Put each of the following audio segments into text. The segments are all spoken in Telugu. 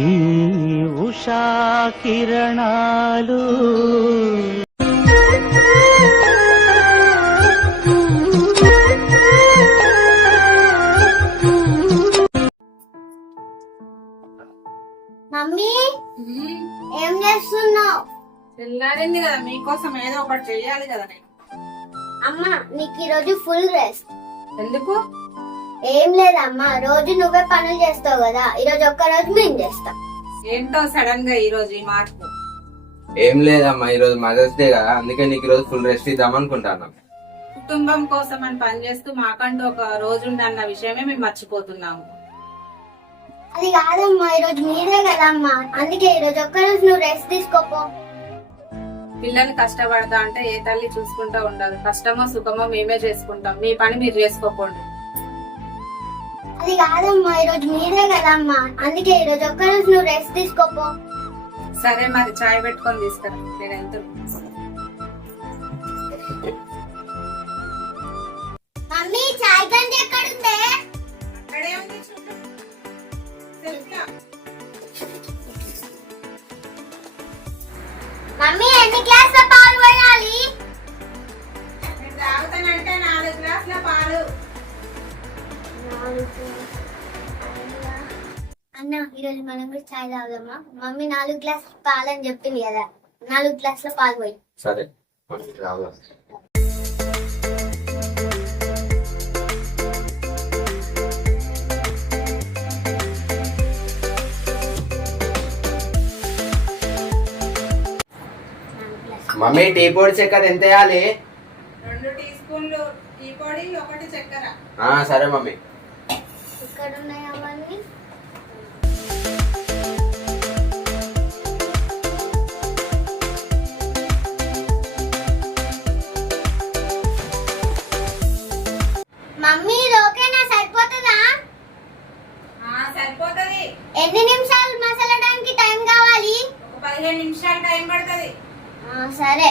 ఈ ఉషా కిరణాలు మమ్మీ ఏం చేస్తున్నావు? తెల్లారింది కదా, మీకోసం ఏదో ఒకటి చెయ్యాలి కదా. నేను అమ్మా నీకు ఈరోజు ఫుల్ రెస్ట్. ఎందుకు? ఏం లేదమ్మా, రోజు నువ్వే పనులు చేస్తావు కదా, ఈరోజు ఒక్క రోజు మేము చేస్తాం. ఏంటో సడన్ గా ఈ రోజు ఈ మార్పు? ఏం లేదమ్మా, ఈ రోజు మదర్స్ డే కదా, అందుకే నీకు ఈ రోజు ఫుల్ రెస్ట్ ఇద్దాం అనుకుంటాను. కుటుంబం కోసం అని పనిచేస్తూ మాకంటూ ఒక రోజు అన్న విషయమే మేము మర్చిపోతున్నాము. అది కాదమ్మా, ఈరోజు మీరే కదా అమ్మా, అందుకే ఈరోజు ఒక్క రోజు నువ్వు రెస్ట్ తీసుకోపో. పిల్లల్ని కష్టపడతా అంటే ఏ తల్లి చూసుకుంటా ఉండదు. కష్టమో సుఖమో మేమే చేసుకుంటాం, మీ పని మీరు చేసుకోకండి. అది కాదమ్మా, ఈరోజు మీరే కదా అమ్మా, అందుకే ఈరోజు ఒక్క రోజు నువ్వు రెస్ట్ తీసుకోపో. సరే మరి చాయ్ పెట్టుకొని తీసుకురా, నేను ఎంత. మమ్మీ చాయ్ గంజి ఎక్కడుందే? అక్కడే ఉంది, చూడు. తెలుసా? మమ్మీ ఎన్ని గ్లాసుల పాలు పోయాలి? నేను తాగుతానంటే 4 గ్లాసుల పాలు. అన్న ఈరోజు మనం కూడా చాయ్ తాగుదామా? మమ్మీ 4 గ్లాసుల పాలు అని చెప్పింది కదా, 4 గ్లాసుల పాలు పోయి. సరే రావు. మమ్మీ టీ పొడి చక్కెర ఎంత వేయాలి? 2 టీ స్పూన్లు టీ పొడి, 1 చక్కెర. సరే మమ్మీ. ఇక్కడ ఉన్నాయి అవన్నీ. మమ్మీ ఇది ఓకేనా? సరిపోతుందా? సరిపోతుంది. ఎన్ని నిమిషాలు మసలడానికి టైం కావాలి? 15 నిమిషాలు టైం పడుతుంది. సరే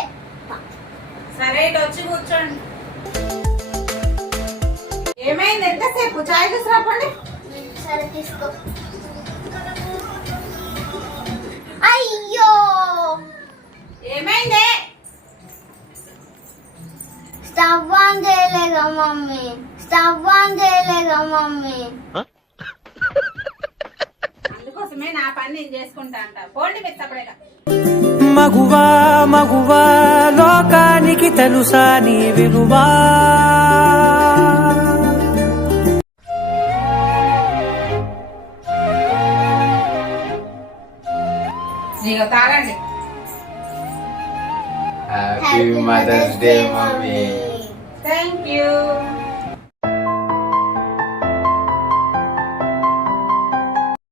సరే, ఇటు వచ్చి కూర్చోండి. ఏమైంది? ఎంతసేపు చాయ్ తీసుకురాపండి. సరే తీసుకో. అయ్యో ఏమైంది? స్టవ్ ఆన్ చేయలేగా మమ్మీ, స్టవ్ ఆన్ చేయలేగా మమ్మీ. అందుకోసమే నా పని నేను చేసుకుంటా అంట. పోండి మీరు సపరేట్గా. మగువా మగువా లోకానికి తెలుసా నీ విలువా? నీకు తాగండి. Happy mother's day mummy. Thank you.